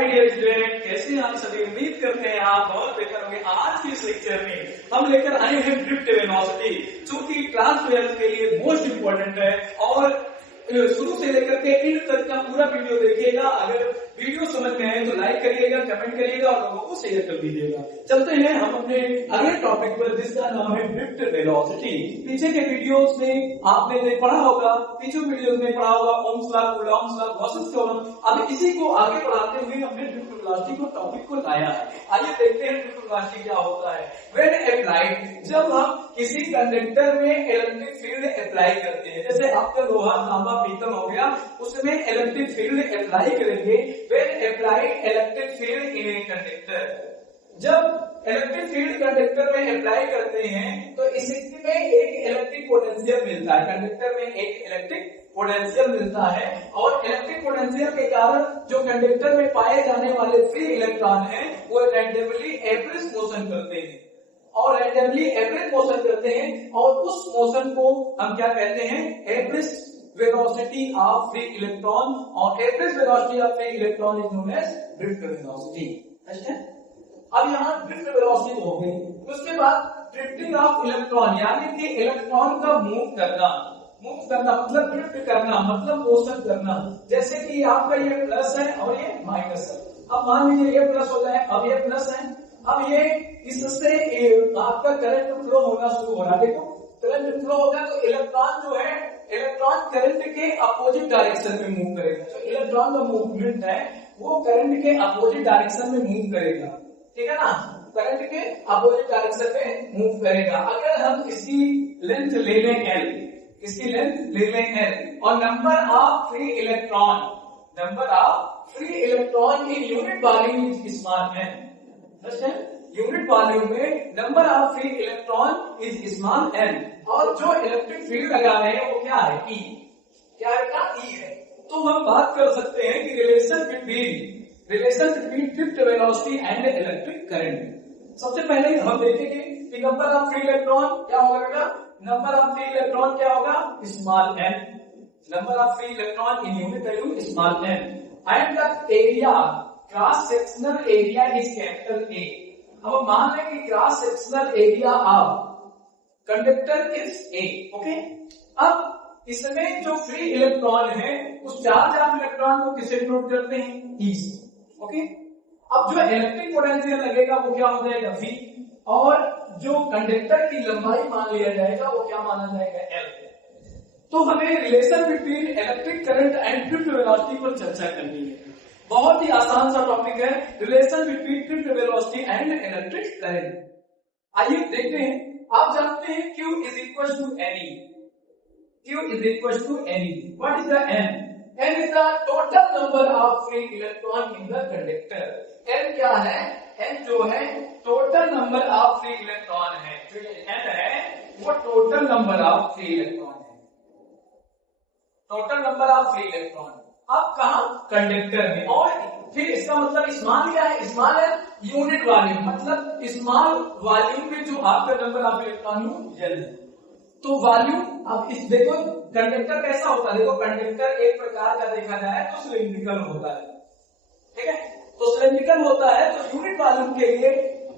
Dear student, कैसे हैं आप सभी। उम्मीद करते हैं आप बहुत बेहतर होंगे। आज की इस लेक्चर में हम लेकर आए हैं ड्रिफ्ट वेलोसिटी, जो कि क्लास 12 के लिए मोस्ट इंपोर्टेंट है। और शुरू से लेकर के इन तक का पूरा वीडियो देखिएगा। अगर वीडियो समझ में आए तो लाइक करिएगा, कमेंट करिएगा और लोगों को शेयर कर दीजिएगा। चलते हैं हम अपने अगले टॉपिक पर, जिसका नाम है ड्रिफ्ट वेलोसिटी। पीछे के वीडियोस में आपने पढ़ा होगा, पीछे वीडियोस में पढ़ा होगा Ohm's law, Coulomb's law, Gauss's theorem. अब इसी को आगे बढ़ाते हुए हमने ड्रिफ्ट वेलोसिटी को टॉपिक को लाया है। आइए देखते हैं ड्रिफ्ट वेलोसिटी क्या होता है। व्हेन अप्लाइड, जब हम किसी कंडक्टर में इलेक्ट्रिक फील्ड अप्लाई करते हैं, जैसे आपका लोहा, तांबा, पीतल हो गया, उसमें इलेक्ट्रिक फील्ड अप्लाई करेंगे। When applied electric field in a conductor, जब इलेक्ट्रिक फील्ड कंडक्टर में अप्लाई करते हैं तो इसमें एक इलेक्ट्रिक पोटेंशियल मिलता है। कंडक्टर में एक इलेक्ट्रिक पोटेंशियल मिलता है और इलेक्ट्रिक पोटेंशियल के कारण जो कंडक्टर में पाए जाने वाले फ्री इलेक्ट्रॉन हैं वो रैंडमली एवरेज मोशन करते हैं और रैंडमली एवरेज मोशन करते हैं और उस मोशन को हम क्या कहते हैं, average velocity of free electron. और average velocity of free electron is known as drift velocity. अच्छा, अब यहाँ ड्रिफ्ट वेलोसिटी हो गई। उसके बाद ड्रिफ्टिंग ऑफ इलेक्ट्रॉन, यानी कि इलेक्ट्रॉन का मूव करना मतलब ड्रिफ्ट करना, मतलब मोशन करना। जैसे कि आपका ये प्लस है और ये माइनस है। अब मान लीजिए ये प्लस हो जाए, अब ये प्लस है, अब ये इससे आपका करंट फ्लो होना शुरू हो रहा है। देखो करंट फ्लो होगा तो इलेक्ट्रॉन जो है, इलेक्ट्रॉन करंट के अपोजिट डायरेक्शन में मूव करेगा। जो इलेक्ट्रॉन का मूवमेंट है वो करंट के अपोजिट डायरेक्शन में मूव करेगा, ठीक है ना, करंट के अपोजिट डायरेक्शन में मूव करेगा। अगर हम इसकी लेंथ ले लें L, इसकी लेंथ ले लें L और number of free electron in unit volume is small n। Unit volume में number of free electron is small n और जो इलेक्ट्रिक फील्ड लगा रहे हैं वो क्या है, E। क्या है, E है। तो हम बात कर सकते हैं कि relation between drift velocity and electric current. सबसे पहले हम देखेंगे कि नंबर ऑफ फ्री इलेक्ट्रॉन क्या होगा बेटा, नंबर ऑफ फ्री इलेक्ट्रॉन क्या होगा, small n। Number of free electron in unit value small n and the area, cross sectional area is capital A। अब मान लें कि cross sectional area of conductor is A, okay. अब इसमें जो free electron है उस चार्ज ऑफ इलेक्ट्रॉन को किससे डिनोट करते हैं, E से, ओके। अब जो इलेक्ट्रिक पोटेंशियल लगेगा वो क्या हो जाएगा, V, और जो कंडक्टर की लंबाई मान लिया जाएगा वो क्या माना जाएगा, L। तो हमें relation between electric current and drift velocity पर चर्चा करनी है। बहुत ही आसान सा टॉपिक है, relation between drift velocity and electric current. आइए देखते हैं। आप जानते हैं Q is equal to NE। Q is equal to NE। What is the N? N is the total number of free electron in the conductor. N क्या है, N जो है total number of free electron है। जो N है वो total number of free electron है, total number of free electron. अब कहा, कंडक्टर में। और फिर इसका मतलब स्मॉल क्या है, स्मॉल है यूनिट वॉल्यूम, मतलब स्मॉल वॉल्यूम में जो आपका नंबर ऑफ इलेक्ट्रॉन है तो वॉल्यूम। अब इस देखो कंडक्टर कैसा होता है, देखो कंडक्टर एक प्रकार का देखा जाए तो सिलिंड्रिकल होता है, ठीक है। तो सिलिंड्रिकल होता है तो यूनिट वॉल्यूम के लिए,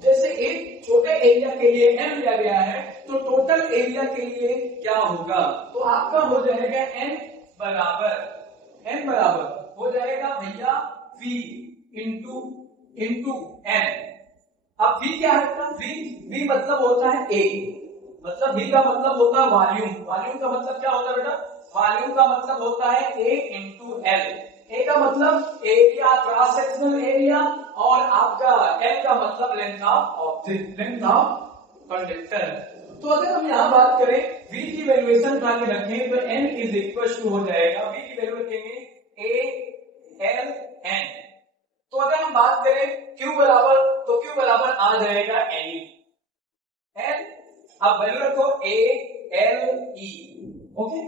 जैसे एक छोटे एरिया के लिए n लिया गया है तो टोटल एरिया के लिए क्या होगा, तो आपका हो जाएगा n बराबर हो जाएगा भैया V इंटू n। अब V क्या है, V मतलब होता है A, मतलब V का मतलब होता है वॉल्यूम। वॉल्यूम का मतलब क्या होता है बेटा, वॉल्यूम का मतलब होता है A इंटू L। A का मतलब एरिया, क्रॉस सेक्शनल एरिया, और आपका L का मतलब length of object, length of conductor. तो अगर हम यहाँ बात करें V की वैल्यूएशन बना के रखें तो N इज इक्वल टू हो जाएगा, V की वैल्यू रखेंगे ALN। तो अगर हम बात करें Q बराबर आ जाएगा NE। N अब वैल्यू रखो ALE, ओके।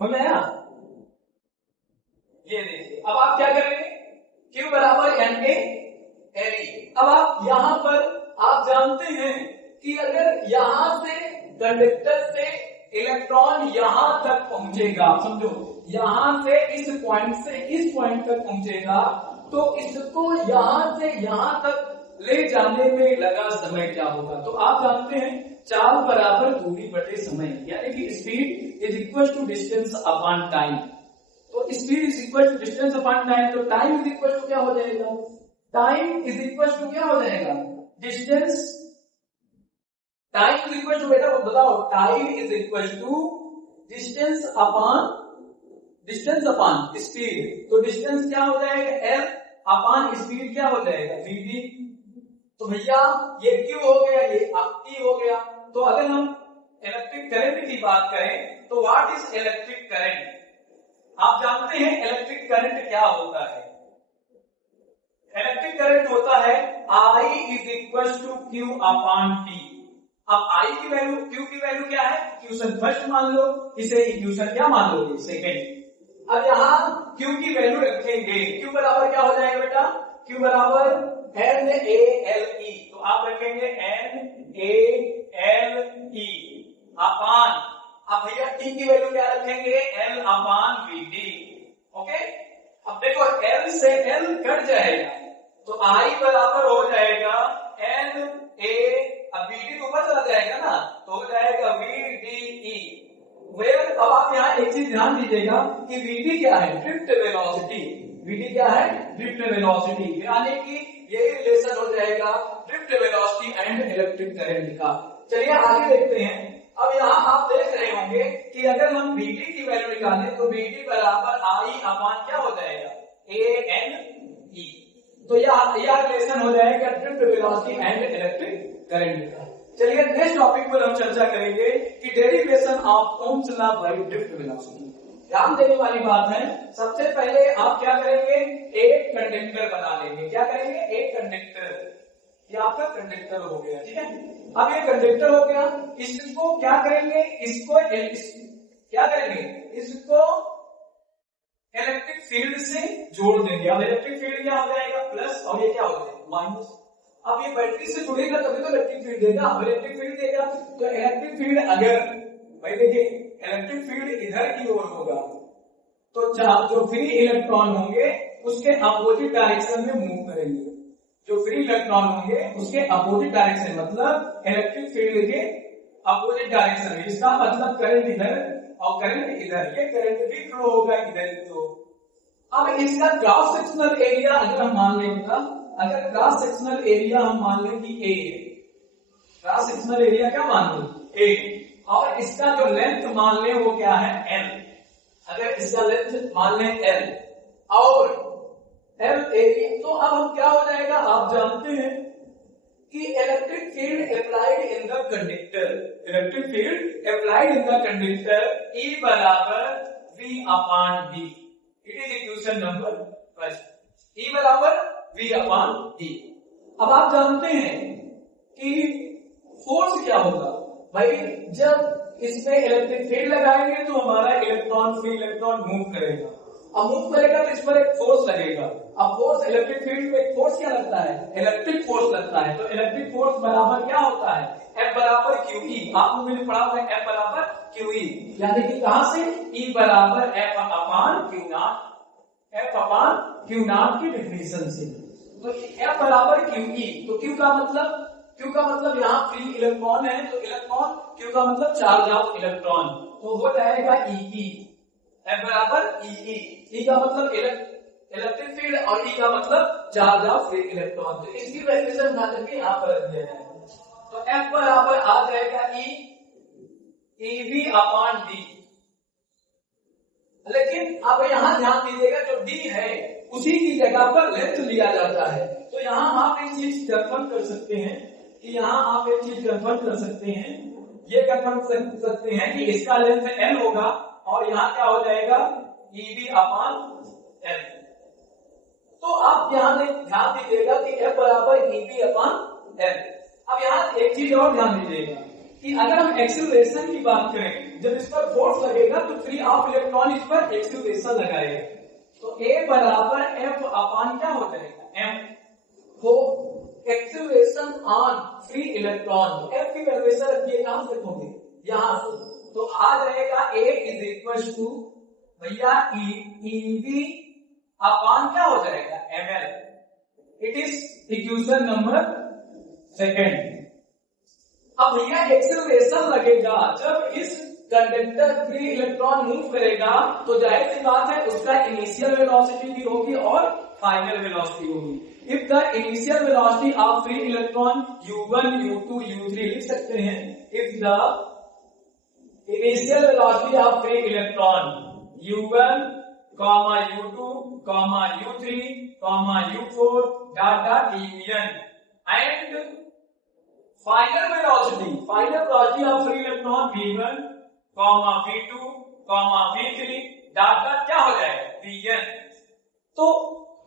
हो गया, ये देखिए। अब आप क्या करेंगे, Q बराबर NALE। अब आप यहां पर आप जानते हैं कि अगर यहां से कंडक्टर से इलेक्ट्रॉन यहां तक पहुंचेगा, समझो यहां से इस पॉइंट तक पहुंचेगा, तो इसको यहां से यहां तक ले जाने में लगा समय क्या होगा? तो आप जानते हैं चाल बराबर दूरी बटे समय, यानी कि speed is equal to distance upon time. तो speed is equal to distance upon time, तो टाइम इज इक्वल टू क्या हो जाएगा? टाइम इज इक्वल टू क्या हो जाएगा? Distance. Time is equal to, बेटा बताओ, time is equal to distance upon speed. तो डिस्टेंस क्या हो जाएगा? एल अपॉन स्पीड क्या हो जाएगा? वी। तो भैया ये क्यू हो गया, ये टी हो गया। तो अगर हम इलेक्ट्रिक करंट की बात करें तो व्हाट इज इलेक्ट्रिक करंट? आप जानते हैं इलेक्ट्रिक करंट क्या होता है? इलेक्ट्रिक करंट होता है I is equal to q upon t. अब I की वैल्यू, Q की वैल्यू क्या है? इक्वेशन फर्स्ट मान लो, इसे इक्वेशन क्या मान लोगे? सेकेंड। अब यहाँ Q की वैल्यू रखेंगे, Q बराबर क्या हो जाएगा बेटा? Q बराबर NaLe। तो आप रखेंगे NaLe अपॉन, अब भैया T की वैल्यू क्या रखेंगे? L upon Vd। ओके, अब देखो L से L कट जाएगा, तो I बराबर हो जाएगा Na, अब Vd तो ऊपर चला जाएगा ना, तो हो जाएगा Vde। अब आप यहाँ एक चीज ध्यान दीजिएगा कि Vd क्या है? Drift velocity. Vd क्या है? ड्रिफ्ट वेलोसिटी, यानी कि यही रिलेशन हो जाएगा drift velocity and electric current का। चलिए आगे देखते हैं। अब यहाँ आप देख रहे होंगे कि अगर हम Vd की वैल्यू निकालें तो Vd बराबर I अपॉन क्या हो जाएगा? ANE। तो यह रिलेशन हो जाएगा drift velocity and electric current का। चलिए नेक्स्ट टॉपिक पर हम चर्चा करेंगे कि derivation of Ohm's law by drift velocity. ध्यान देने वाली बात है, सबसे पहले आप क्या करेंगे? एक कंडक्टर बना लेंगे। क्या करेंगे? एक कंडक्टर। ये आपका कंडक्टर हो गया, ठीक है। अब ये कंडक्टर हो गया, इसको क्या करेंगे? इसको क्या करेंगे? इसको इलेक्ट्रिक फील्ड से जोड़ देंगे। अब इलेक्ट्रिक फील्ड क्या हो जाएगा? प्लस, और ये क्या हो जाएगा? माइनस। अब ये बैटरी से जुड़ेगा तभी तो इलेक्ट्रिक फील्ड देगा। अब इलेक्ट्रिक फील्ड देगा तो इलेक्ट्रिक फील्ड, अगर भाई देखिए इलेक्ट्रिक फील्ड इधर की ओर होगा तो जो फ्री इलेक्ट्रॉन होंगे उसके अपोजिट डायरेक्शन में मूव करेंगे। जो फ्री इलेक्ट्रॉन होंगे उसके अपोजिट डायरेक्शन, मतलब इलेक्ट्रिक फील्ड के अपोजिट डायरेक्शन में। इसका मतलब करंट इधर और करंट इधर, ये करंट भी फ्लो होगा इधर। तो अब इसका क्रॉस सेक्शनल एरिया अगर हम मान लेंगे, अगर क्रॉस सेक्शनल एरिया हम मान लें कि A, क्रॉस सेक्शनल एरिया क्या मान लो? A, और इसका जो लेंथ मान लें वो क्या है? L। अगर इसका लेंथ मान लें L और L एरिया, तो अब हम क्या हो जाएगा? आप जानते हैं कि electric field applied in the conductor, electric field applied in the conductor E बराबर V upon D। It is equation number first, E बराबर V अपॉन D। अब आप जानते हैं कि फोर्स क्या होगा? भाई जब इसमें इलेक्ट्रिक फील्ड लगाएंगे तो हमारा इलेक्ट्रॉन फ्री इलेक्ट्रॉन मूव करेगा। अब मूव करेगा तो इस पर एक फोर्स लगेगा। अब फोर्स, इलेक्ट्रिक फील्ड में एक फोर्स क्या लगता है? इलेक्ट्रिक फोर्स लगता है। तो इलेक्ट्रिक फोर्स बराबर क्या होता है? F बराबर QE। आप लोगों ने पढ़ा हुआ है F बराबर QE, यानी कि कहां से? E बराबर F upon Q not, F upon Q not की डेफिनेशन से। तो F बराबर QE, तो Q का मतलब यहाँ फ्री इलेक्ट्रॉन है, तो इलेक्ट्रॉन, Q का मतलब चार्ज ऑफ इलेक्ट्रॉन, तो हो जाएगा EE। F बराबर EE, E का मतलब इलेक्ट्रिक फील्ड और E का मतलब चार्ज ऑफ फ्री इलेक्ट्रॉन। तो इसकी डेफिनेशन बना करके यहाँ पर रख दिया जाए। तो F बराबर आ जाएगा EV अपॉन D। लेकिन अब यहाँ ध्यान दीजिएगा, जो D है उसी की जगह पर लेंथ लिया जाता है। तो यहाँ आप एक चीज कंफर्म कर सकते हैं कि ये कंफर्म कर सकते हैं कि इसका लेंथ L होगा और यहाँ क्या हो जाएगा? EV upon L। तो आप यहाँ ध्यान दीजिएगा कि F बराबर EV अपॉन L। अब यहाँ एक चीज और ध्यान दीजिएगा कि अगर हम एक्सीलरेशन की बात करें, जब इस पर फोर्स लगेगा तो फ्री ऑफ इलेक्ट्रॉन इस पर एक्सीलरेशन लगाएगा। तो A बराबर F अपॉन क्या हो जाएगा? M। तो acceleration on free electron, F की वैल्यूएशन रखिए, कहां से रखोगे? यहाँ से। तो आ जाएगा A इज इक्वल टू भैया ईवी अपान क्या हो जाएगा ml। It is equation number second. अब भैया एक्सेलरेशन लगेगा जब इस कंडक्टर फ्री इलेक्ट्रॉन मूव करेगा तो जाहिर सी बात है उसका इनिशियल वेलोसिटी भी होगी और फाइनल वेलोसिटी होगी। If the initial velocity of free electron u1 u2 u3 लिख सकते हैं। If the initial velocity of free electron u1, u2, u3, u4 dot un and final velocity of free electron v1, v2, v3 dot क्या हो जाएगा vn। तो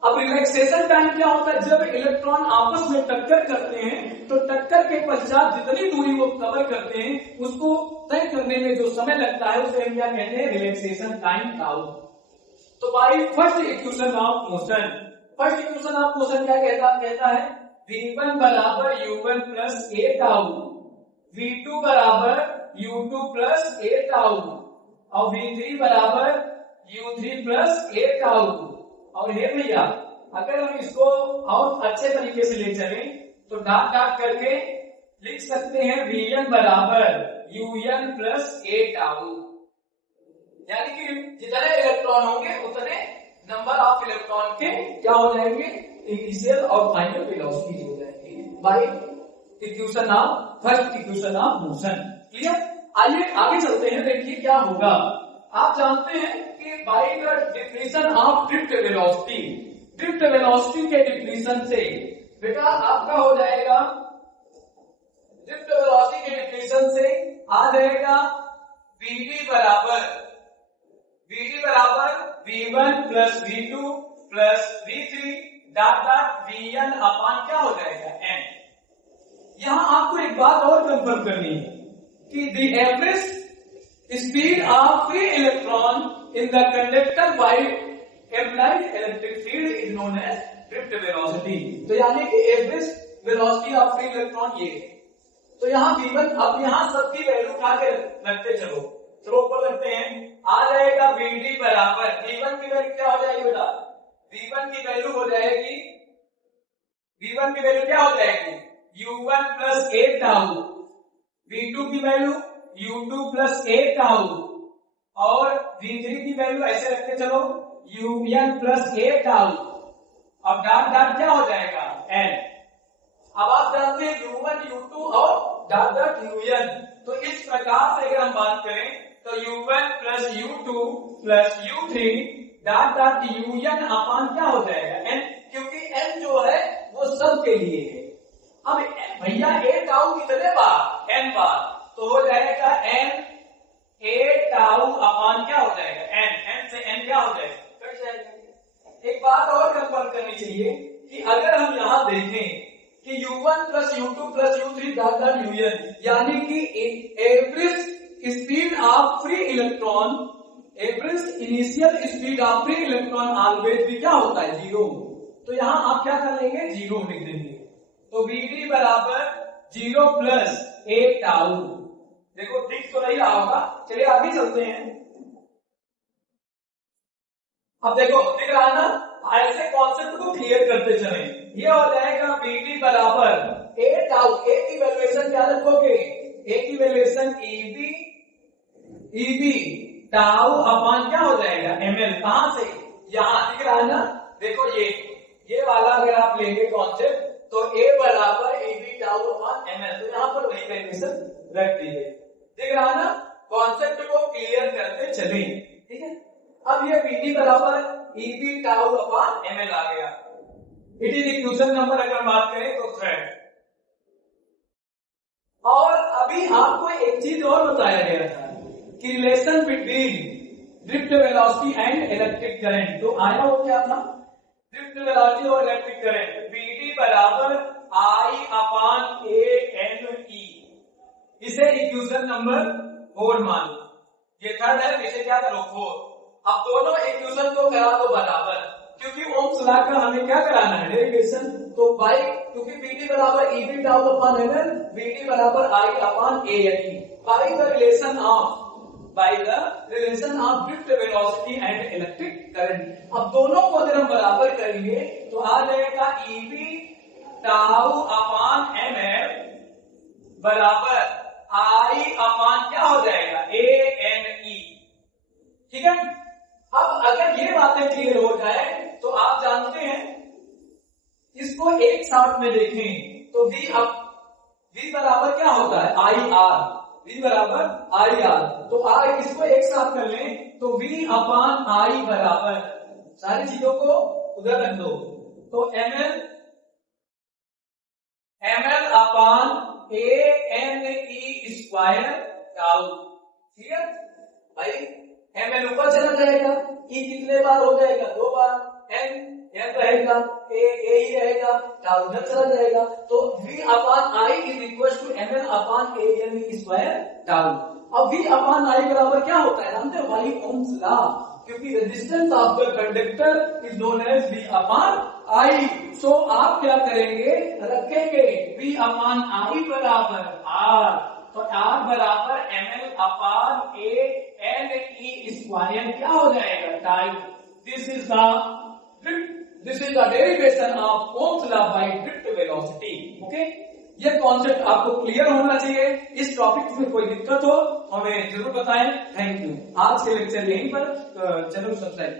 अब relaxation time क्या होता है, जब इलेक्ट्रॉन आपस में टक्कर करते हैं तो टक्कर के पश्चात जितनी दूरी वो कवर करते हैं उसको तय करने में जो समय लगता है उसे हम क्या कहते हैं, रिलैक्सेशन टाइम टाउ। तो by first equation of motion क्या कहता है v1 बराबर u1 plus a tau, v2 बराबर u2 प्लस a टाउ और v3 बराबर u3 प्लस a टाउ। और हे भैया अगर हम इसको और अच्छे तरीके से ले चलें तो डॉट डॉट करके लिख सकते हैं vn बराबर un प्लस a टाउ, यानी कि जितने इलेक्ट्रॉन होंगे उतने नंबर ऑफ इलेक्ट्रॉन के क्या हो जाएंगे, इनिशियल और फाइनल वेलोसिटी हो जाएंगे by equation of first equation of motion. Clear. आइए आगे चलते हैं, देखिए क्या होगा। आप जानते हैं कि by the definition of drift velocity के डिफिनेशन से बेटा आपका हो जाएगा, ड्रिफ्ट वेलोसिटी के डिफिनेशन से आ जाएगा vd बराबर v1 plus v2 plus v3 dot vn अपान क्या हो जाएगा n। यहां आपको एक बात और कंफर्म करनी है कि the average speed of free electron in the conductor by applied electric field is known as drift velocity. तो यानी कि average velocity of free electron ये है। तो यहाँ v1, अब यहाँ सबकी वैल्यू उठा के रखते चलो ऊपर रखते हैं, आ जाएगा vd बराबर v1 की वैल्यू क्या हो जाएगी बेटा, v1 की वैल्यू हो जाएगी, v1 की वैल्यू क्या हो जाएगी u1 plus a tau, v2 की value u2 plus a tau और v3 की वैल्यू ऐसे रखते चलो un प्लस a टाउ। अब डॉट डॉट क्या हो जाएगा n। अब आप जानते हैं u1 u2 और डॉट डॉट un। तो इस प्रकार से अगर हम बात करें तो u1 plus u2 plus u3 dot dot un अपान क्या हो जाएगा n, क्योंकि n जो है वो सब के लिए है। अब भैया a टाउ कितने बार, n बार, तो हो जाएगा n a टाउ अपान क्या हो जाएगा n से n क्या हो जाएगा कट जाएगा। एक बात और कंफर्म करनी चाहिए कि अगर हम यहां देखें कि u1 plus u2 plus u3 dot dot un, यानी कि average speed of free electron, average initial speed of free electron always भी क्या होता है, जीरो। तो यहां आप क्या कर लेंगे, जीरो लिख देंगे। तो vd बराबर 0 प्लस a टाउ। देखो दिख तो नहीं रहा होगा, चलिए आगे चलते हैं। अब देखो दिख रहा है ना, ऐसे कॉन्सेप्ट को क्लियर करते चले। ये हो जाएगा vd बराबर a टाउ, a की वैल्यूएशन क्या रखोगे, a की वैल्यूएशन eb टाउ अपान क्या हो जाएगा ml। कहां से, यहां दिख रहा है ना, देखो ये वाला अगर आप लेंगे कॉन्सेप्ट तो a बराबर eb टाउ अपान ml, तो यहां पर वही वैल्यूएशन रख दी गई। दिख रहा है ना, कॉन्सेप्ट को क्लियर करते चले। ठीक है। अब ये vd बराबर eb टाउ अपान ml आ गया। इट इज इक्वेशन नंबर अगर बात करें तो थर्ड। और अभी आपको एक चीज और बताया गया था कि relation between drift velocity and electric current. तो आया वो क्या था, ड्रिफ्ट वेलोसिटी और इलेक्ट्रिक करंट vd बराबर I upon a n e, इसे इक्वेशन नंबर 4 मान लो। ये थर्ड है, इसे क्या करो 4। अब दोनों इक्वेशन को करा दो बराबर, क्योंकि ओम्स लॉ का हमें क्या कराना है, डेरिवेशन। तो बाई, क्योंकि vd बराबर eb टाउ अपान ml, vd बराबर I upon a n e, by the relation of by the relation of drift velocity and electric current. अब दोनों को अगर हम बराबर करेंगे तो आ जाएगा Eb टाउ अपान ml बराबर I अपान क्या हो जाएगा ANE. ठीक है, अब अगर ये बातें क्लियर हो जाए तो आप जानते हैं इसको एक साथ में देखें तो V बराबर क्या होता है IR, V बराबर IR. तो इसको एक साथ कर लें तो V अपान I बराबर, सारी चीजों को उधर रख दो, तो ml upon ANE square tau. ठीक है भाई, ml ऊपर चला जाएगा, E कितने बार हो जाएगा 2 बार, n रहेगा, a ही रहेगा, टाउ उधर चला जाएगा. तो V upon I is equal to ml upon ANE square tau. अब V अपान I बराबर क्या होता है, जानते हो भाई ओम्स लॉ, क्योंकि resistance of the conductor is known as V upon I. So आप क्या करेंगे, रखेंगे V अपान I बराबर R, तो R बराबर ml अपान ANE स्क्वायर क्या हो जाएगा time. This is the derivation of Ohm's law by drift velocity. Okay, ये कॉन्सेप्ट आपको क्लियर होना चाहिए. इस टॉपिक में कोई दिक्कत हो हमें जरूर बताएं. Thank you. आज के लेक्चर यहीं पर, चैनल सब्सक्राइब.